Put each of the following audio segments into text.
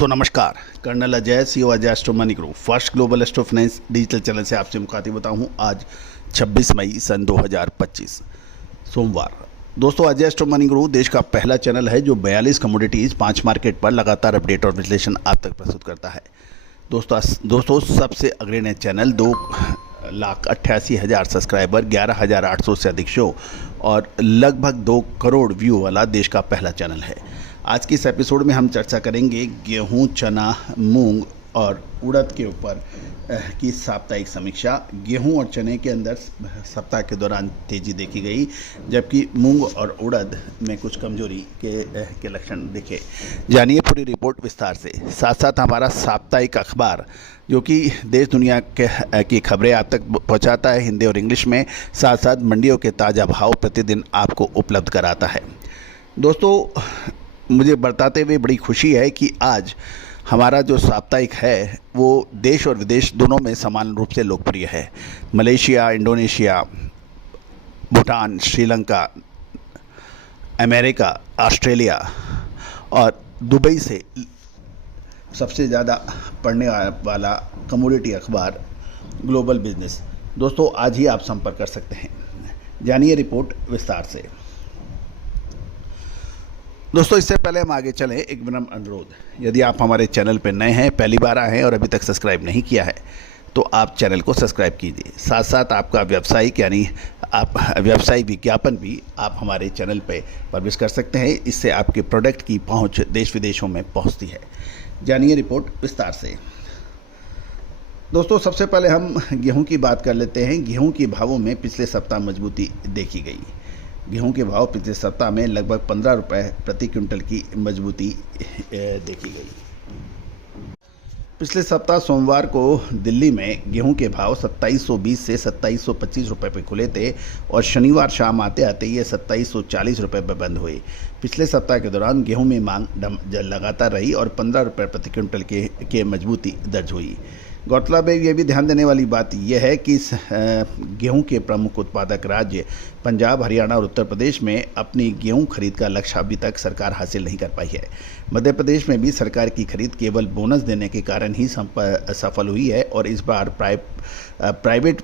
दोस्तों नमस्कार। Colonel Ajay CO Ajay astro money group first global astro finance digital channel से आपसे मुखातिब होता हूं। आज 26 मई सन 2025 सोमवार। दोस्तों अजय एस्ट्रो मनी ग्रुप देश का पहला चैनल है जो 42 कमोडिटीज़ 5 मार्केट पर लगातार अपडेट और विश्लेषण आप तक प्रस्तुत करता है। दोस्तों सबसे अग्रणी चैनल 2,88,000 सब्सक्राइबर, 11,800 से अधिक शो और लगभग 2 करोड़ व्यू वाला देश का पहला चैनल है। आज के इस एपिसोड में हम चर्चा करेंगे गेहूं, चना, मूंग और उड़द के ऊपर की साप्ताहिक समीक्षा। गेहूं और चने के अंदर सप्ताह के दौरान तेजी देखी गई, जबकि मूंग और उड़द में कुछ कमजोरी के लक्षण दिखे। जानिए पूरी रिपोर्ट विस्तार से। साथ साथ हमारा साप्ताहिक अखबार जो कि देश दुनिया की खबरें आप तक पहुंचाता है हिंदी और इंग्लिश में, साथ साथ मंडियों के ताज़ा भाव प्रतिदिन आपको उपलब्ध कराता है। दोस्तों मुझे बताते हुए बड़ी खुशी है कि आज हमारा जो साप्ताहिक है वो देश और विदेश दोनों में समान रूप से लोकप्रिय है। Malaysia, Indonesia, Bhutan, Sri Lanka, America, Australia और दुबई से सबसे ज़्यादा पढ़ने वाला कमोडिटी अखबार ग्लोबल बिजनेस। दोस्तों आज ही आप संपर्क कर सकते हैं। जानिए रिपोर्ट विस्तार से। दोस्तों इससे पहले हम आगे चलें, एक विनम्र अनुरोध, यदि आप हमारे चैनल पर नए हैं, पहली बार आए हैं और अभी तक सब्सक्राइब नहीं किया है तो आप चैनल को सब्सक्राइब कीजिए। साथ साथ आपका व्यावसायिक यानी आप व्यवसायिक विज्ञापन भी आप हमारे चैनल पे पब्लिश कर सकते हैं। इससे आपके प्रोडक्ट की पहुंच देश विदेशों में पहुंचती है। जानिए रिपोर्ट विस्तार से। दोस्तों सबसे पहले हम गेहूं की बात कर लेते हैं। गेहूं के भावों में पिछले सप्ताह मजबूती देखी गई। गेहूं के भाव पिछले सप्ताह में लगभग 15 रुपये प्रति क्विंटल की मजबूती देखी गई। पिछले सप्ताह सोमवार को दिल्ली में गेहूं के भाव 2720 से 2725 रुपये पे खुले थे और शनिवार शाम आते आते ये 2740 रुपये पर बंद हुए। पिछले सप्ताह के दौरान गेहूं में मांग लगातार रही और 15 रुपये प्रति क्विंटल के मजबूती दर्ज हुई। गौरतलब है, ये भी ध्यान देने वाली बात यह है कि गेहूं के प्रमुख उत्पादक राज्य पंजाब, हरियाणा और उत्तर प्रदेश में अपनी गेहूं खरीद का लक्ष्य अभी तक सरकार हासिल नहीं कर पाई है। मध्य प्रदेश में भी सरकार की खरीद केवल बोनस देने के कारण ही सफल हुई है और इस बार प्राइवेट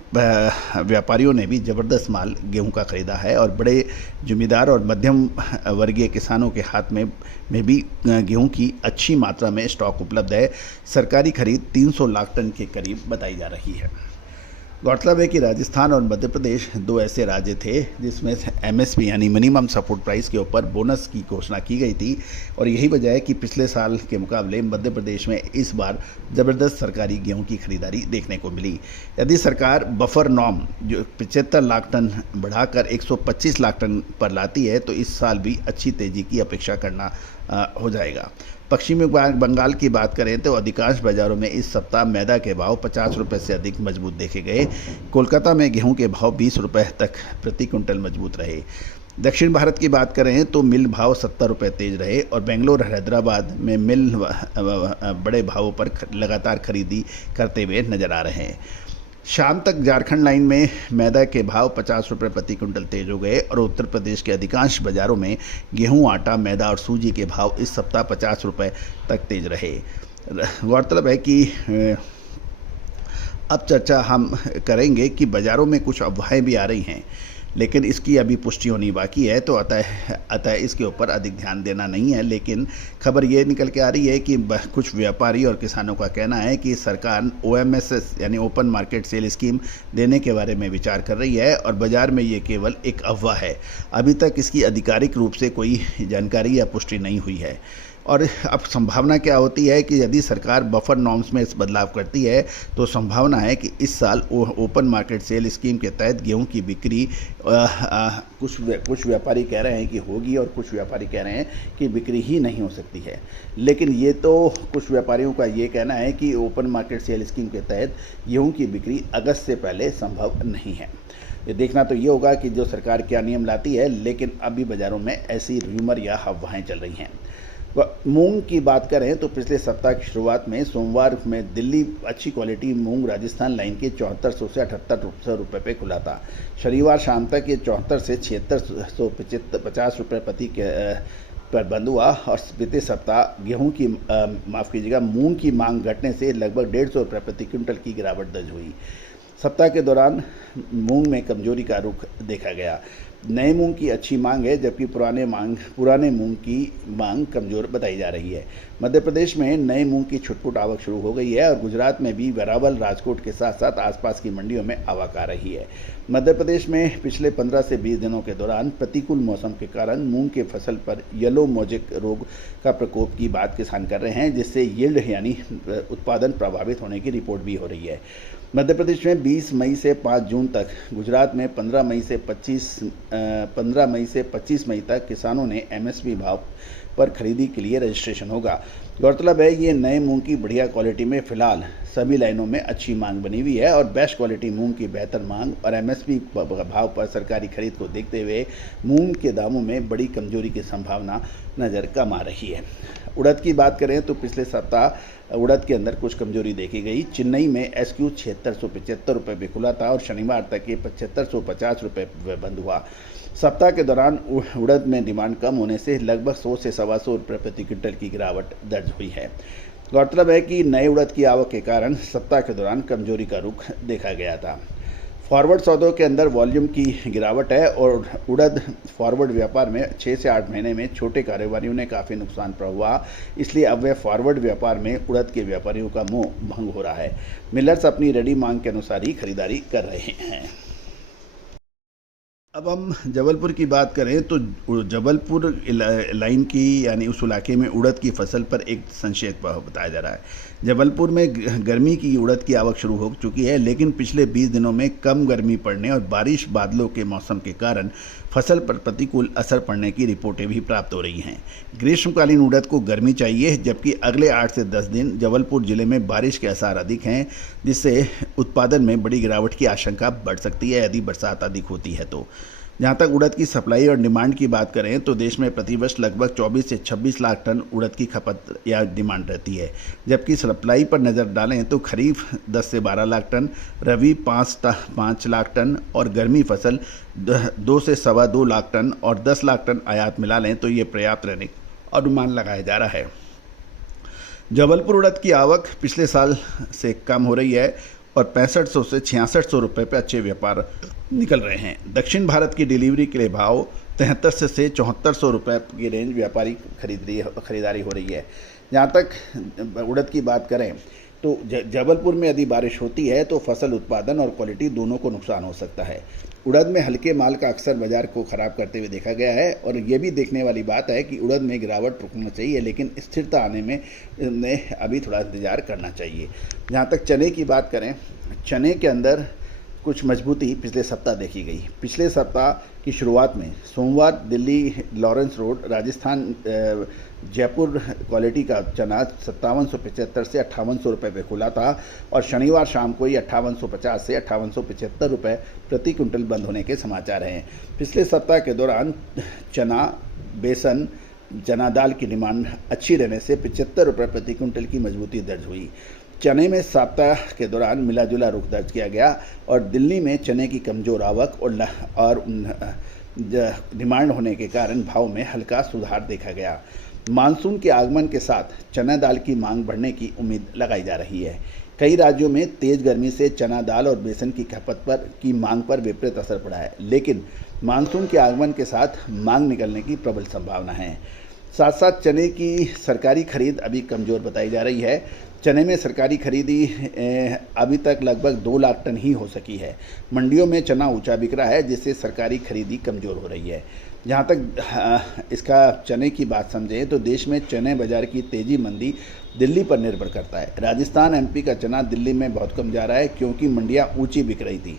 व्यापारियों ने भी ज़बरदस्त माल गेहूं का खरीदा है और बड़े जमींदार और मध्यम वर्गीय किसानों के हाथ में भी गेहूं की अच्छी मात्रा में स्टॉक उपलब्ध है। सरकारी खरीद 300 लाख टन के करीब बताई जा रही है। गौरतलब है कि राजस्थान और मध्य प्रदेश 2 ऐसे राज्य थे जिसमें एमएसपी यानी मिनिमम सपोर्ट प्राइस के ऊपर बोनस की घोषणा की गई थी और यही वजह है कि पिछले साल के मुकाबले मध्य प्रदेश में इस बार ज़बरदस्त सरकारी गेहूं की खरीदारी देखने को मिली। यदि सरकार बफर नॉर्म जो 75 लाख टन बढ़ाकर 125 लाख टन पर लाती है तो इस साल भी अच्छी तेज़ी की अपेक्षा करना हो जाएगा। पश्चिमी बंगाल की बात करें तो अधिकांश बाज़ारों में इस सप्ताह मैदा के भाव 50 रुपये से अधिक मजबूत देखे गए। कोलकाता में गेहूं के भाव 20 रुपये तक प्रति क्विंटल मजबूत रहे। दक्षिण भारत की बात करें तो मिल भाव 70 रुपये तेज रहे और बेंगलोर और हैदराबाद में मिल बड़े भावों पर लगातार खरीदी करते हुए नजर आ रहे हैं। शाम तक झारखंड लाइन में मैदा के भाव 50 रुपये प्रति क्विंटल तेज हो गए और उत्तर प्रदेश के अधिकांश बाज़ारों में गेहूं, आटा, मैदा और सूजी के भाव इस सप्ताह 50 रुपये तक तेज रहे। गौरतलब है कि अब चर्चा हम करेंगे कि बाज़ारों में कुछ अफवाहें भी आ रही हैं, लेकिन इसकी अभी पुष्टि होनी बाकी है तो अतः इसके ऊपर अधिक ध्यान देना नहीं है। लेकिन खबर ये निकल के आ रही है कि कुछ व्यापारी और किसानों का कहना है कि सरकार OMS यानी ओपन मार्केट सेल स्कीम देने के बारे में विचार कर रही है और बाज़ार में ये केवल एक अफवाह है। अभी तक इसकी आधिकारिक रूप से कोई जानकारी या पुष्टि नहीं हुई है। और अब संभावना क्या होती है कि यदि सरकार बफर नॉर्म्स में इस बदलाव करती है तो संभावना है कि इस साल ओपन मार्केट सेल स्कीम के तहत गेहूं की बिक्री कुछ व्यापारी कह रहे हैं कि होगी और कुछ व्यापारी कह रहे हैं कि बिक्री ही नहीं हो सकती है। लेकिन ये तो कुछ व्यापारियों का ये कहना है कि ओपन मार्केट सेल स्कीम के तहत गेहूं की बिक्री अगस्त से पहले संभव नहीं है। ये देखना तो ये होगा कि जो सरकार क्या नियम लाती है, लेकिन अभी बाज़ारों में ऐसी र्यूमर या अफवाहें चल रही हैं। मूंग की बात करें तो पिछले सप्ताह की शुरुआत में सोमवार में दिल्ली अच्छी क्वालिटी मूंग राजस्थान लाइन के 7400 से 7800 रुपये पे खुला था। शनिवार शाम तक ये 74 से 7650 रुपये प्रति पर बंद हुआ और बीते सप्ताह मूंग की मांग घटने से लगभग 150 रुपये प्रति क्विंटल की गिरावट दर्ज हुई। सप्ताह के दौरान मूंग में कमजोरी का रुख देखा गया। नए मूंग की अच्छी मांग है, जबकि पुराने मूंग की मांग कमजोर बताई जा रही है। मध्य प्रदेश में नए मूंग की छुटपुट आवक शुरू हो गई है और गुजरात में भी वेरावल, राजकोट के साथ साथ आसपास की मंडियों में आवक आ रही है। मध्य प्रदेश में पिछले 15 से 20 दिनों के दौरान प्रतिकूल मौसम के कारण मूंग के फसल पर येलो मोजेक रोग का प्रकोप की बात किसान कर रहे हैं, जिससे यील्ड यानी उत्पादन प्रभावित होने की रिपोर्ट भी हो रही है। मध्य प्रदेश में 20 मई से 5 जून तक, गुजरात में 15 मई से 25 मई तक किसानों ने एमएसपी भाव पर खरीदी के लिए रजिस्ट्रेशन होगा। गौरतलब है ये नए मूंग की बढ़िया क्वालिटी में फिलहाल सभी लाइनों में अच्छी मांग बनी हुई है और बेस्ट क्वालिटी मूंग की बेहतर मांग और एमएसपी भाव पर सरकारी खरीद को देखते हुए मूंग के दामों में बड़ी कमजोरी की संभावना नज़र कम आ रही है। उड़द की बात करें तो पिछले सप्ताह उड़द के अंदर कुछ कमजोरी देखी गई। चेन्नई में SQ 7675 रुपये पे खुला था और शनिवार तक ये 7550 रुपये बंद हुआ। सप्ताह के दौरान उड़द में डिमांड कम होने से लगभग 100 से 125 रुपये प्रति क्विंटल की गिरावट दर्ज हुई है। गौरतलब है कि नए उड़द की आवक के कारण सप्ताह के दौरान कमजोरी का रुख देखा गया था। फॉरवर्ड सौदों के अंदर वॉल्यूम की गिरावट है और उड़द फॉरवर्ड व्यापार में 6 से 8 महीने में छोटे कारोबारियों ने काफ़ी नुकसान हुआ, इसलिए अब वह फॉरवर्ड व्यापार में उड़द के व्यापारियों का मोह भंग हो रहा है। मिलर्स अपनी रेडी मांग के अनुसार ही खरीदारी कर रहे हैं। अब हम जबलपुर की बात करें तो जबलपुर लाइन की यानी उस इलाके में उड़द की फसल पर एक संक्षेप बताया जा रहा है। जबलपुर में गर्मी की उड़द की आवक शुरू हो चुकी है, लेकिन पिछले 20 दिनों में कम गर्मी पड़ने और बारिश बादलों के मौसम के कारण फसल पर प्रतिकूल असर पड़ने की रिपोर्टें भी प्राप्त हो रही हैं। ग्रीष्मकालीन उड़द को गर्मी चाहिए, जबकि अगले 8 से 10 दिन जबलपुर जिले में बारिश के आसार अधिक हैं, जिससे उत्पादन में बड़ी गिरावट की आशंका बढ़ सकती है यदि बरसात अधिक होती है तो। जहां तक उड़द की सप्लाई और डिमांड की बात करें तो देश में प्रतिवर्ष लगभग 24 से 26 लाख टन उड़द की खपत या डिमांड रहती है, जबकि सप्लाई पर नज़र डालें तो खरीफ 10 से 12 लाख टन, रबी 5 लाख टन और गर्मी फसल 2 से 2.25 लाख टन और 10 लाख टन आयात मिला लें तो ये पर्याप्त रहने का अनुमान लगाया जा रहा है। जबलपुर उड़द की आवक पिछले साल से कम हो रही है और 6500 से 6600 रुपये पर अच्छे व्यापार निकल रहे हैं। दक्षिण भारत की डिलीवरी के लिए भाव 7300 से 7400 रुपये की रेंज व्यापारी खरीदारी हो रही है। जहाँ तक उड़द की बात करें तो जबलपुर में यदि बारिश होती है तो फसल उत्पादन और क्वालिटी दोनों को नुकसान हो सकता है। उड़द में हल्के माल का अक्सर बाजार को खराब करते हुए देखा गया है और ये भी देखने वाली बात है कि उड़द में गिरावट रुकना चाहिए, लेकिन स्थिरता आने में अभी थोड़ा इंतजार करना चाहिए। जहाँ तक चने की बात करें, चने के अंदर कुछ मजबूती पिछले सप्ताह देखी गई। पिछले सप्ताह की शुरुआत में सोमवार Delhi Lawrence road Rajasthan Jaipur quality का चना 5775 से 5800 रुपये पे खुला था और शनिवार शाम को ही 5850 से 5875 रुपये प्रति क्विंटल बंद होने के समाचार हैं। पिछले सप्ताह के दौरान चना, बेसन, चना दाल की डिमांड अच्छी रहने से 75 रुपये प्रति क्विंटल की मजबूती दर्ज हुई। चने में सप्ताह के दौरान मिला जुला रुख दर्ज किया गया और दिल्ली में चने की कमजोर आवक और डिमांड होने के कारण भाव में हल्का सुधार देखा गया। मानसून के आगमन के साथ चना दाल की मांग बढ़ने की उम्मीद लगाई जा रही है। कई राज्यों में तेज गर्मी से चना दाल और बेसन की खपत की मांग पर विपरीत असर पड़ा है, लेकिन मानसून के आगमन के साथ मांग निकलने की प्रबल संभावना है। साथ साथ चने की सरकारी खरीद अभी कमज़ोर बताई जा रही है। चने में सरकारी खरीदी अभी तक लगभग 2 लाख टन ही हो सकी है। मंडियों में चना ऊंचा बिक रहा है, जिससे सरकारी खरीदी कमज़ोर हो रही है। जहां तक इसका चने की बात समझें तो देश में चने बाज़ार की तेज़ी मंदी दिल्ली पर निर्भर करता है। राजस्थान, MP का चना दिल्ली में बहुत कम जा रहा है क्योंकि मंडियाँ ऊँची बिक रही थी।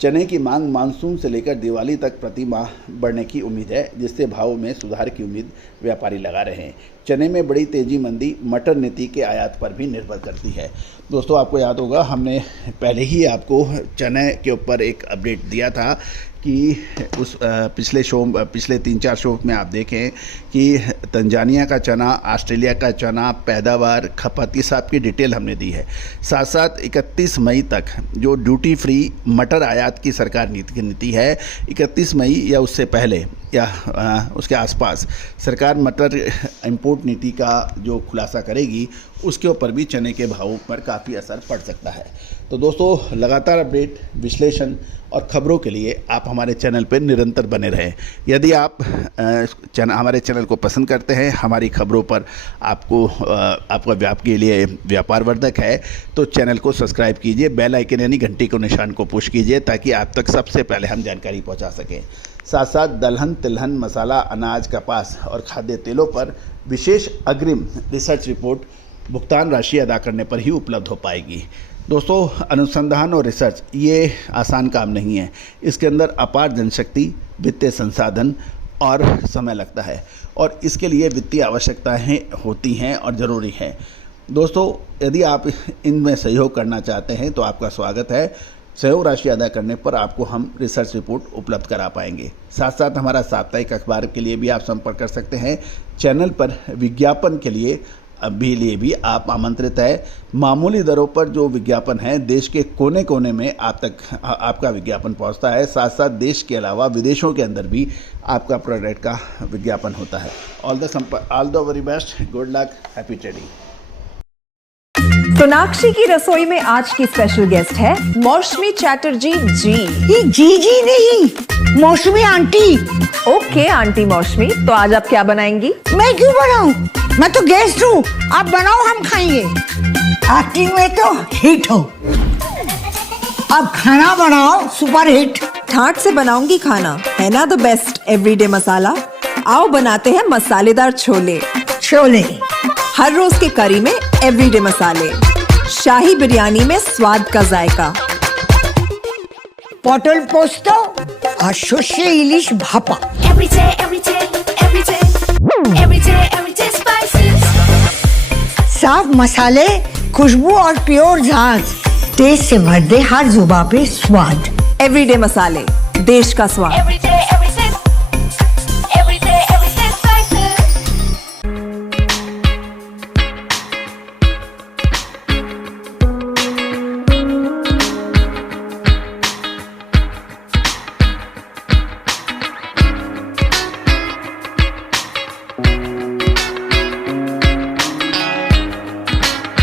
चने की मांग मानसून से लेकर दिवाली तक प्रति माह बढ़ने की उम्मीद है, जिससे भाव में सुधार की उम्मीद व्यापारी लगा रहे हैं। चने में बड़ी तेजी मंदी मटर नीति के आयात पर भी निर्भर करती है। दोस्तों, आपको याद होगा हमने पहले ही आपको चने के ऊपर एक अपडेट दिया था कि उस पिछले 3-4 शो में आप देखें कि तंजानिया का चना, ऑस्ट्रेलिया का चना, पैदावार, खपत, ये सब की डिटेल हमने दी है। साथ साथ 31 मई तक जो ड्यूटी फ्री मटर आयात की सरकार नीति है, 31 मई या उससे पहले या उसके आसपास सरकार मटर इंपोर्ट नीति का जो खुलासा करेगी, उसके ऊपर भी चने के भावों पर काफ़ी असर पड़ सकता है। तो दोस्तों, लगातार अपडेट, विश्लेषण और खबरों के लिए आप हमारे चैनल पर निरंतर बने रहें। यदि आप हमारे चैनल को पसंद करते हैं, हमारी खबरों पर आपका के लिए व्यापारवर्धक है, तो चैनल को सब्सक्राइब कीजिए, बेल आइकन यानी घंटी को निशान को पुश कीजिए, ताकि आप तक सबसे पहले हम जानकारी पहुंचा सकें। साथ साथ दलहन, तिलहन, मसाला, अनाज, कपास और खाद्य तेलों पर विशेष अग्रिम रिसर्च रिपोर्ट भुगतान राशि अदा करने पर ही उपलब्ध हो पाएगी। दोस्तों, अनुसंधान और रिसर्च ये आसान काम नहीं है। इसके अंदर अपार जनशक्ति, वित्तीय संसाधन और समय लगता है, और इसके लिए वित्तीय आवश्यकताएं होती हैं और ज़रूरी हैं। दोस्तों, यदि आप इनमें सहयोग करना चाहते हैं तो आपका स्वागत है। सहयोग राशि अदा करने पर आपको हम रिसर्च रिपोर्ट उपलब्ध करा पाएंगे। साथ साथ हमारा साप्ताहिक अखबार के लिए भी आप संपर्क कर सकते हैं। चैनल पर विज्ञापन के लिए भी आप आमंत्रित है। मामूली दरों पर जो विज्ञापन है, देश के कोने कोने में आपका विज्ञापन पहुंचता है। साथ साथ देश के अलावा विदेशों के अंदर भी आपका प्रोडक्ट का विज्ञापन होता है। All the very best, good luck, happy trading. Sonakshi की रसोई में आज की स्पेशल गेस्ट है मौसमी चैटर्जी जी। ये जी नहीं, मौसमी आंटी। ओके आंटी मौसमी, तो आज आप क्या बनाएंगी? मैं क्यों बनाऊं? मैं तो गेस्ट हूँ, आप बनाओ, हम खाएंगे। एक्टिंग में तो हिट हो, अब खाना बनाओ सुपर हिट। ठाट से बनाऊंगी खाना, है ना द बेस्ट एवरीडे मसाला। आओ बनाते हैं मसालेदार छोले। हर रोज के करी में एवरीडे मसाले, शाही बिरयानी में स्वाद का जायका। पटल पोस्तो और शस्य इलिश भापा। साफ मसाले, खुशबू और प्योर झांझ, टेस्ट से भर दे हर जुबान पे स्वाद। एवरीडे मसाले, देश का स्वाद।